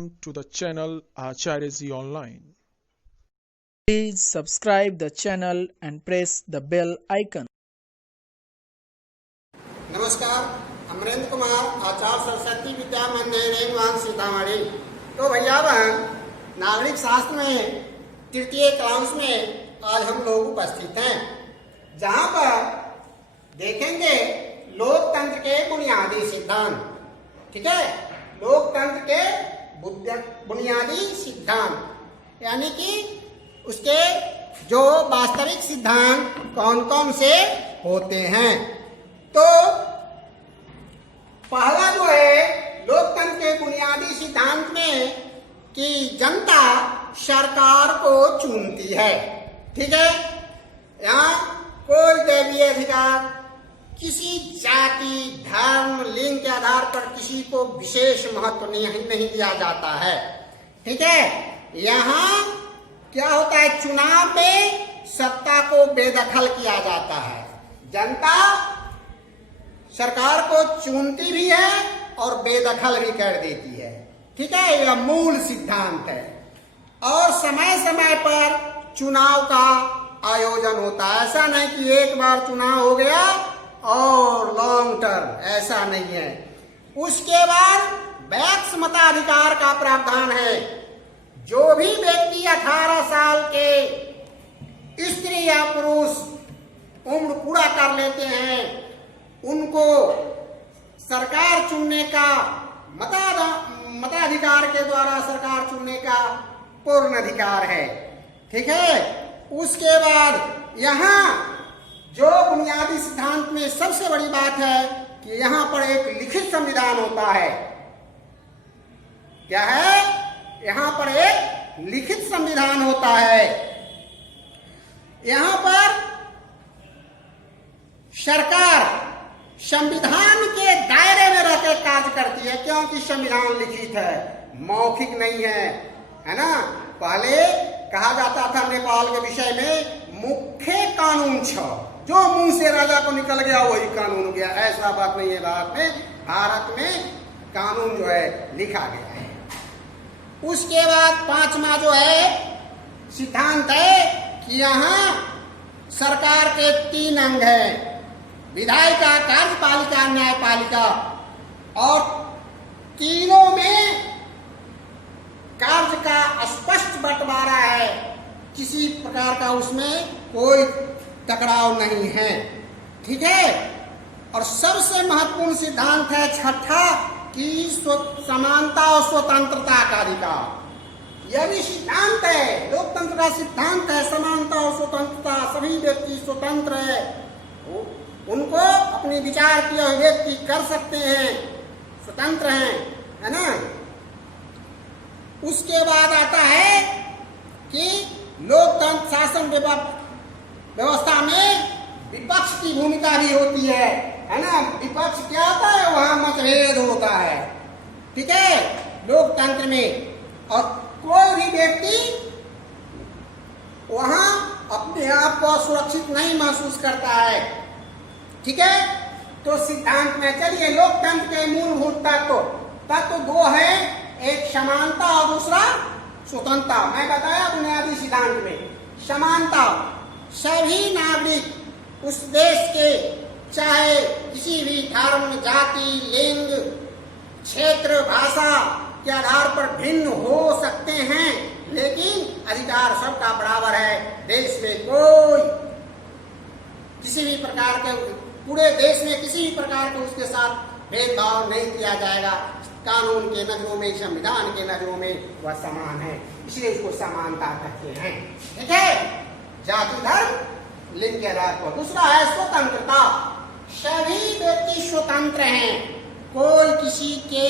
to the channel Acharya Ji Online. Please subscribe the channel and press the bell icon. नमस्कार, अमरेंद्र कुमार, आचार्य सरस्वती विद्या मंदिर रेंगवान सीतामढ़ी। तो भैया बहन, नागरिक शास्त्र में तृतीय क्लास में आज हम लोग उपस्थित हैं, जहां पर देखेंगे लोकतंत्र के बुनियादी सिद्धांत। ठीक है, लोकतंत्र के बुनियादी सिद्धांत यानी कि उसके जो वास्तविक सिद्धांत कौन कौन से होते हैं। तो पहला जो है लोकतंत्र के बुनियादी सिद्धांत में कि जनता सरकार को चुनती है। ठीक है, यहाँ कोई दैवीय अधिकार किसी जाति, धर्म, लिंग के आधार पर किसी को विशेष महत्व नहीं दिया जाता है। ठीक है, यहाँ क्या होता है, चुनाव में सत्ता को बेदखल किया जाता है। जनता सरकार को चुनती भी है और बेदखल भी कर देती है। ठीक है, यह मूल सिद्धांत है। और समय समय पर चुनाव का आयोजन होता है। ऐसा नहीं कि एक बार चुनाव हो गया और लॉन्ग टर्म, ऐसा नहीं है। उसके बाद वैक्स मताधिकार का प्रावधान है। जो भी व्यक्ति 18 साल के स्त्री या पुरुष उम्र पूरा कर लेते हैं, उनको सरकार चुनने का मताधिकार के द्वारा सरकार चुनने का पूर्ण अधिकार है। ठीक है, उसके बाद यहाँ जो बुनियादी सिद्धांत में सबसे बड़ी बात है कि यहाँ पर एक लिखित संविधान होता है। क्या है, यहाँ पर एक लिखित संविधान होता है। यहाँ पर सरकार संविधान के दायरे में रहकर कार्य करती है, क्योंकि संविधान लिखित है, मौखिक नहीं है ना। पहले कहा जाता था नेपाल के विषय में मुख्य कानून छ, जो मुंह से राजा को निकल गया वही कानून हो गया। ऐसा बात नहीं है। भारत में कानून जो है लिखा गया है। उसके बाद पांचवा जो है सिद्धांत है कि यहाँ सरकार के 3 अंग हैं, विधायिका, कार्यपालिका, न्यायपालिका। और तीनों में कार्य का स्पष्ट बंटवारा है, किसी प्रकार का उसमें कोई टकराव नहीं है। ठीक है, और सबसे महत्वपूर्ण सिद्धांत है छठा कि समानता और स्वतंत्रता का अधिकार। यह भी सिद्धांत है, लोकतंत्र का सिद्धांत है। समानता और स्वतंत्रता, सभी व्यक्ति स्वतंत्र है, उनको अपनी विचार की अभिव्यक्ति कर सकते हैं, स्वतंत्र हैं, है ना। उसके बाद आता है कि लोकतंत्र शासन व्यवस्था में विपक्ष की भूमिका भी होती है ना। विपक्ष क्या होता है, वहां मतभेद होता है। ठीक है, लोकतंत्र में। और कोई भी व्यक्ति वहां अपने आप को सुरक्षित नहीं महसूस करता है। ठीक है, तो सिद्धांत में चलिए लोकतंत्र के मूलभूत तत्व 2 है, एक समानता और दूसरा स्वतंत्रता। मैं बताया बुनियादी सिद्धांत में समानता, सभी नागरिक उस देश के चाहे किसी भी धर्म, जाति, लिंग, क्षेत्र, भाषा के आधार पर भिन्न हो सकते हैं, लेकिन अधिकार सबका बराबर है। देश में कोई किसी भी प्रकार के, पूरे देश में किसी भी प्रकार के उसके साथ भेदभाव नहीं किया जाएगा। कानून के नजरों में, संविधान के नजरों में वह समान है, इसलिए उसको समानता कहते हैं। ठीक है, जाति, धर्म, लिंग के आधार पर। दूसरा है स्वतंत्रता, सभी व्यक्ति स्वतंत्र हैं, कोई किसी के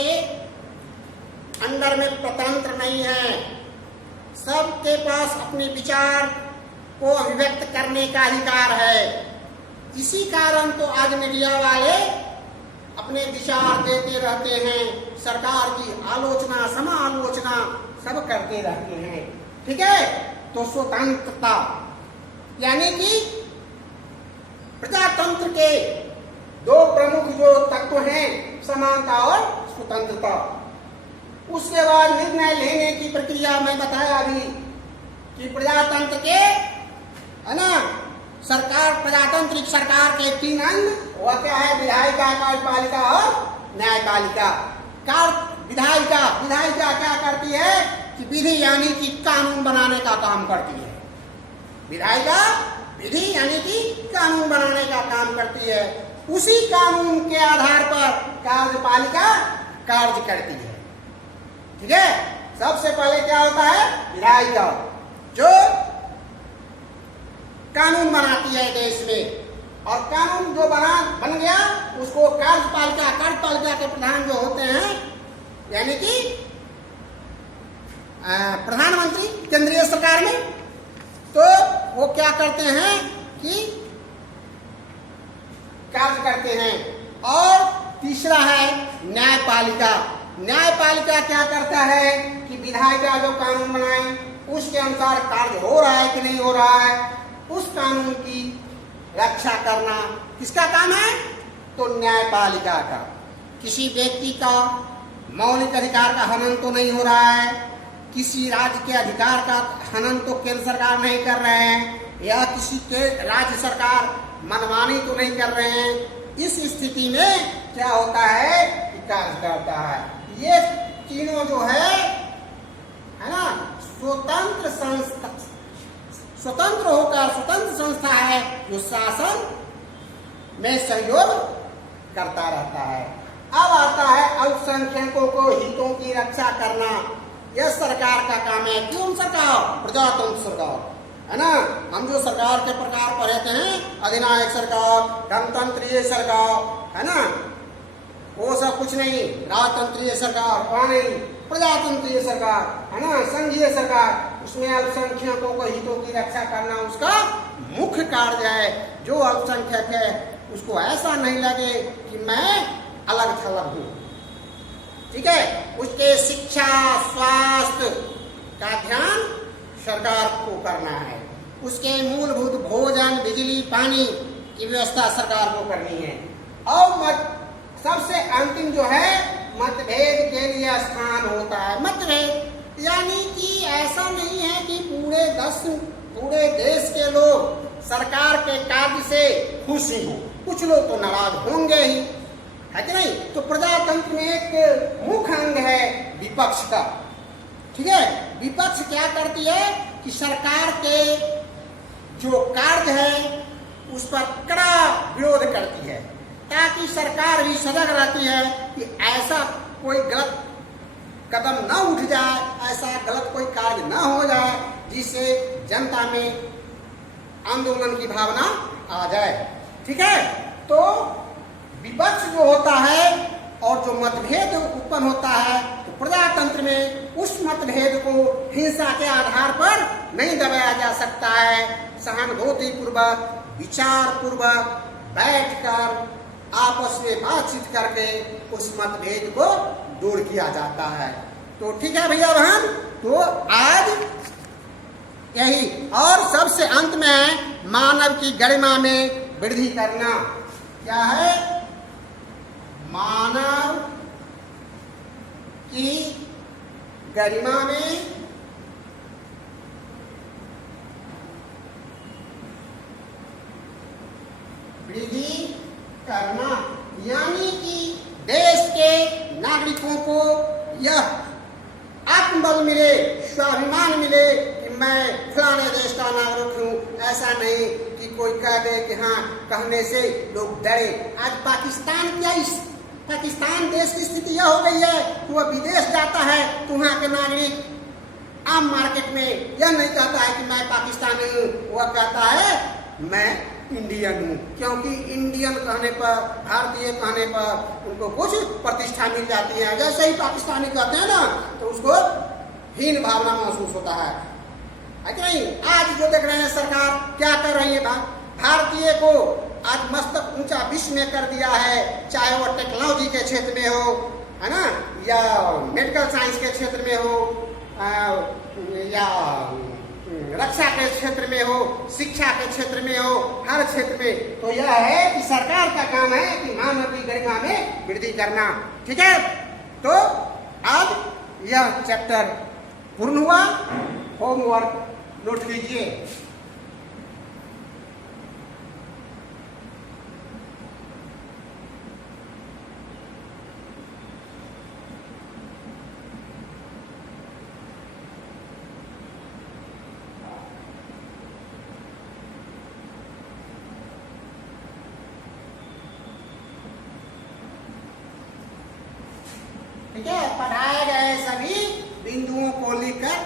अंडर में स्वतंत्र नहीं है। सबके पास अपने विचार को अभिव्यक्त करने का अधिकार है। इसी कारण तो आज मीडिया वाले अपने विचार देते रहते हैं, सरकार की आलोचना, समालोचना सब करते रहते हैं। ठीक है, तो स्वतंत्रता यानी कि प्रजातंत्र के 2 प्रमुख जो तत्व हैं, समानता और स्वतंत्रता। उसके बाद निर्णय लेने की प्रक्रिया मैं बताया अभी कि प्रजातंत्र के है ना सरकार प्रजातांत्रिक सरकार के 3 अंग, वह क्या है? विधायिका, कार्यपालिका और न्यायपालिका। विधायिका क्या करती है कि विधि यानी कि कानून बनाने का काम करती है। विधायिका विधि यानी कि कानून बनाने का काम करती है। उसी कानून के आधार पर कार्यपालिका कार्य करती है। ठीक है, सबसे पहले क्या होता है? विधायिका जो कानून बनाती है देश में, और कानून जो बन गया उसको कार्यपालिका के प्रधान जो होते हैं यानी कि प्रधानमंत्री केंद्रीय सरकार में, तो वो क्या करते हैं कि कार्य करते हैं। और तीसरा है न्यायपालिका। न्यायपालिका क्या करता है कि विधायिका जो कानून बनाए उसके अनुसार कार्य हो रहा है कि नहीं हो रहा है, उस कानून की रक्षा करना किसका काम है? तो न्यायपालिका का। किसी व्यक्ति का मौलिक अधिकार का हनन तो नहीं हो रहा है, किसी राज्य के अधिकार का हनन तो केंद्र सरकार नहीं कर रहे हैं, या किसी के राज्य सरकार मनमानी तो नहीं कर रहे हैं। इस स्थिति में क्या होता है कि कार्य करता है। ये तीनों जो है ना स्वतंत्र संस्था है जो शासन में सहयोग करता रहता है। अब आता है अल्पसंख्यकों को हितों की रक्षा करना। यह सरकार का काम है। क्यों सरकार? प्रजातंत्र सरकार है ना। हम जो सरकार के प्रकार पढ़ते हैं, अधिनायक सरकार, गणतंत्रीय सरकार है ना, वो सब कुछ नहीं। राजतंत्रीय सरकार वहाँ नहीं, प्रजातंत्रीय सरकार है ना, संघीय सरकार, उसमें अल्पसंख्यकों को हितों की रक्षा करना उसका मुख्य कार्य है। जो अल्पसंख्यक है उसको ऐसा नहीं लगे कि मैं अलग थलग हूँ। ठीक है, उसके शिक्षा स्वास्थ्य का ध्यान सरकार को करना है। उसके मूलभूत भोजन बिजली पानी की व्यवस्था सरकार को करनी है। और सबसे अंतिम जो है मतभेद के लिए स्थान होता है। मतभेद यानी कि ऐसा नहीं है कि पूरे देश के लोग सरकार के कार्य से खुश ही हों, कुछ लोग तो नाराज होंगे ही, है कि नहीं। तो प्रजातंत्र में एक मुख्य अंग है विपक्ष का। ठीक है, विपक्ष क्या करती है कि सरकार के जो कार्य है उस पर कड़ा विरोध करती है, ताकि सरकार भी सजग रहती है कि ऐसा कोई गलत कदम न उठ जाए, ऐसा गलत कोई कार्य न हो जाए जिससे जनता में आंदोलन की भावना आ जाए। ठीक है, तो विपक्ष जो होता है और जो मतभेद उत्पन्न होता है, तो प्रजातंत्र में उस मतभेद को हिंसा के आधार पर नहीं दबाया जा सकता है। सहानुभूति पूर्वक विचार पूर्वक बैठकर आपस में बातचीत करके उस मतभेद को दूर किया जाता है। तो ठीक है भैया बहन, तो आज यही। और सबसे अंत में है मानव की गरिमा में वृद्धि करना। क्या है? मानव की गरिमा में वृद्धि करना, यानी कि देश के नागरिकों को यह आत्मबल मिले, स्वाभिमान मिले कि मैं फलाने देश का नागरिक हूँ। ऐसा नहीं कि कोई कह दे कि हाँ, कहने से लोग डरे। आज पाकिस्तान देश की स्थिति यह हो गई है कि वह विदेश जाता है तो वहाँ के नागरिक आम मार्केट में यह नहीं कहता है कि मैं पाकिस्तानी हूँ, वह कहता है मैं इंडियन हूँ। क्योंकि इंडियन कहने पर, भारतीय कहने पर उनको कुछ प्रतिष्ठा मिल जाती है। जैसे ही पाकिस्तानी कहते हैं ना तो उसको हीन भावना महसूस होता है कि नहीं। आज जो देख रहे हैं सरकार क्या कर रही है, भारतीय को आज मस्तक ऊंचा विश्व में कर दिया है, चाहे वो टेक्नोलॉजी के क्षेत्र में हो, है ना, या मेडिकल साइंस के क्षेत्र में हो, या रक्षा के क्षेत्र में हो, शिक्षा के क्षेत्र में हो, हर क्षेत्र में। तो यह है कि सरकार का काम है कि मानव की गरिमा में वृद्धि करना। ठीक है, तो आज यह चैप्टर पूर्ण हुआ। होमवर्क नोट कीजिए। ठीक है, पढ़ाए गए सभी बिंदुओं को लिखकर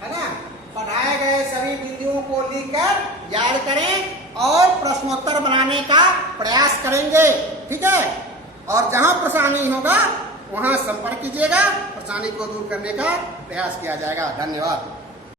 है ना, पढ़ाए गए सभी बिंदुओं को लिखकर याद करें और प्रश्नोत्तर बनाने का प्रयास करेंगे। ठीक है, और जहां परेशानी होगा वहां संपर्क कीजिएगा, परेशानी को दूर करने का प्रयास किया जाएगा। धन्यवाद।